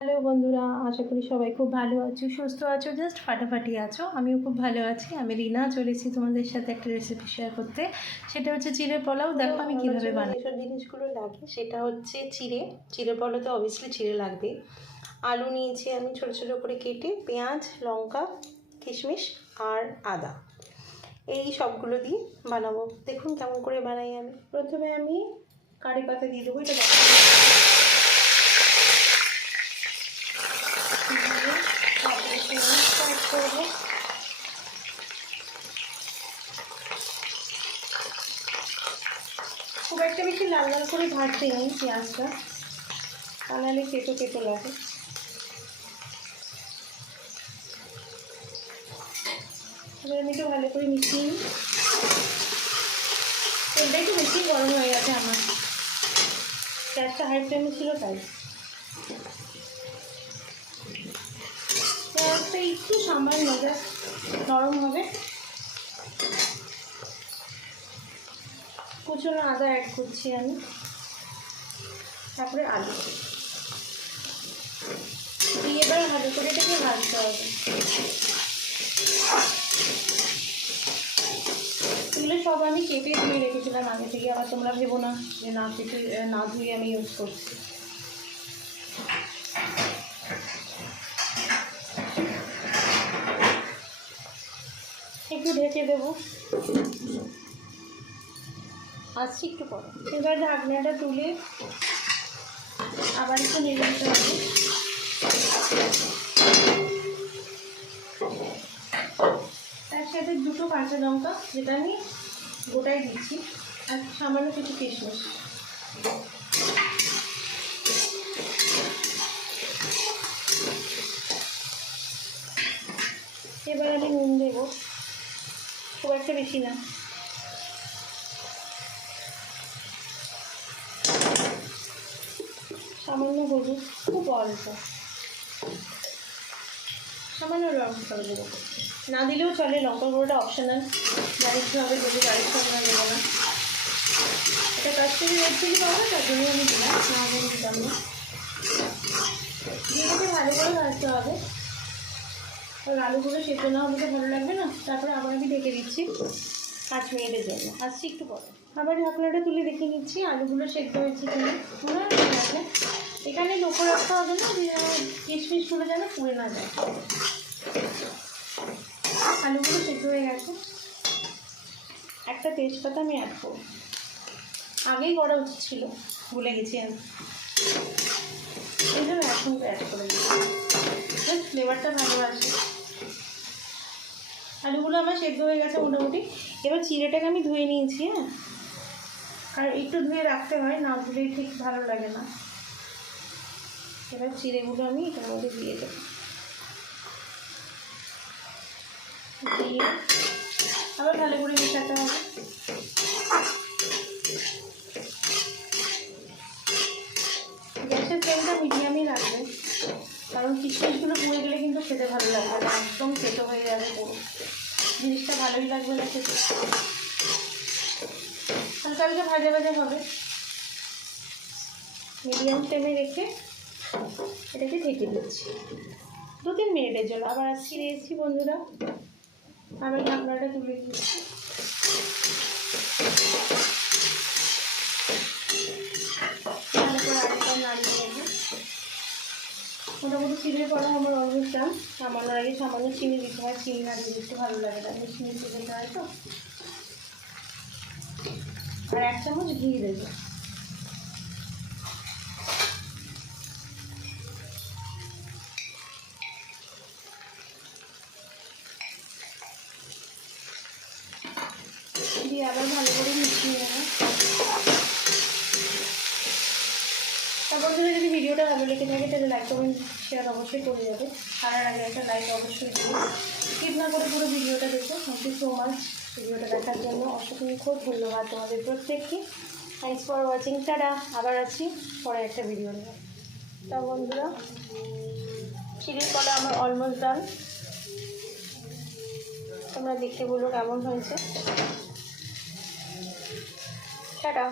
Hello বন্ধুরা আশা করি সবাই খুব ভালো আছো সুস্থ আছো জাস্ট ফাটাফাটি আছো। আমিও খুব ভালো আছি। আমি রিনা চলেছি তোমাদের সাথে একটা রেসিপি শেয়ার করতে। সেটা হচ্ছে চিড়ে পোলাও। দেখো আমি কীভাবে বানাই। যেসব জিনিসগুলো লাগে। সেটা হচ্ছে চিড়ে। চিড়ে পোলাওতে অবভিয়াসলি চিড়ে লাগবে। আলু নিয়েছি আমি ছোটো ছোটো করে কেটে পেঁয়াজ লঙ্কা কিশমিশ আর আদা। এই সবগুলো দিয়ে বানাবো। দেখুন কেমন করে বানাই আমি। প্রথমে আমি কারি পাতা দিয়ে দেবো। এটা দেখো দিয়ে তারপরে পেঁয়াজটা add করব খুব একটা বেশি লাল লাল করে ভাজতে নেই পেঁয়াজটা। তা নাহলে কেটো কেটো লাগে আমি একটু ভালো করে মিশিয়ে নিই। তেলটা একটু বেশি গরম হয়ে গেছে আমার। গ্যাসটা হাই ফ্লেমে ছিল তাই। পেঁয়াজটা একটু সামান্য নরম হবে। কুচনো আদা অ্যাড করছি আমি। তারপরে আলু। দিয়ে এবার ভালো করে এটাকে ভাজতে হবে। এগুলো সব আমি কেটে ধুয়ে রেখেছিলাম আগে থেকে, আবার তোমরা ভেবো না যে না কেটে না ধুয়ে আমি ইউজ করছি। একটু ঢেকে দেবো। আসছি একটু পরে এবার ঢাকনাটা তুলে আবার একটু নেড়ে দিতে হবে। তার সাথে দুটো কাঁচা লঙ্কা, যেটা আমি গোটাই দিচ্ছি, আর সামান্য কিছু কিশমিশ। এবার আমি নুন দেবো, খুব একটা বেশি না। সামান্য হলুদ, খুব অল্প। সামান্য লঙ্কা দেবো না দিলেও চলে লঙ্কা গুঁড়োটা অপশনাল গাড়িতে হবে যদি সঙ্গে না দেবো না। এটা কাশ্মীরি রেড চিলি পাবো তার জন্য আমি দিলাম। না হলে দিতাম না। ভালো করে ভাজতে হবে। আর আলুগুলো সেদ্ধ না হলে ভালো লাগবে না। তারপরে আবার আমি ঢেকে দিচ্ছি। পাঁচ মিনিটের জন্য। আসছি একটু পরে। আবার ঢাকনাটা তুলে দেখে নিচ্ছি, আলুগুলো সেদ্ধ হয়েছে কিনা। পুরো এখানে লক্ষ্য রাখতে হবে না যে কিশমিশগুলো যেন পুড়ে না যায়। আলুগুলো সেদ্ধ হয়ে গেছে। একটা তেজপাতা আমি অ্যাড করব। আগেই করা উচিত ছিল, ভুলে গেছি আমি। এই জন্য এখন অ্যাড করে দিচ্ছি। ফ্লেভারটা ভালো আসে। আলুগুলো আমার সেদ্ধ হয়ে গেছে মোটামুটি। এবার চিড়েটাকে আমি ধুয়ে নিয়েছি হ্যাঁ। আর একটু ধুয়ে রাখতে হয়, না ধুলে ঠিক ভালো লাগে না। এবার চিড়েগুলো আমি এটার মধ্যে দিয়ে দেবো। দিয়ে আবার ভালো করে মেশাতে হবে। গ্যাসের ফ্লেমটা মিডিয়ামই রাখবে কারণ কিশমিশগুলো পুড়ে গেলে কিন্তু খেতে ভালো লাগবে না একদম খেতে হয়ে যাবে পুরো জিনিসটা ভালোই লাগবে না খেতে। হালকা হালকা ভাজা ভাজা হবে। মিডিয়াম ফ্লেমে রেখে এটাকে ঢেকে দিচ্ছি। দু তিন মিনিটের জন্য। আবার আজকে এসেছি বন্ধুরা। আমি ঢাকনাটা তুলে দিচ্ছি ভালো করে আরেকটা নাড়িয়ে নেব চিড়ে পড়া আমার ডান নামানোর আগে সামান্য চিনি দিতে হয়, চিনি না দিলে একটু ভালো লাগে না। মিষ্টি দিতে হয় তো। আর এক চামচ ঘি দেবো। আবার ভালো করে মিশিয়ে নেব। ধরে যদি ভিডিওটা ভালো লেগে থাকে, তাহলে লাইক কমেন্ট শেয়ার অবশ্যই করে যাবে। ছাড়ার আগে একটা লাইক অবশ্যই দেবে স্কিপ না করে পুরো ভিডিওটা দেখো। থ্যাংক ইউ সো মাচ ভিডিওটা দেখার জন্য। অসংখ্য ধন্যবাদ তোমাদের প্রত্যেককে। Thanks for watching tata. আবার আছি পরে একটা ভিডিও নিয়ে। তা বন্ধুরা চিলির কলা আমার অলমোস্ট ডান তোমরা দেখতে বলো কেমন হয়েছে। টাটা।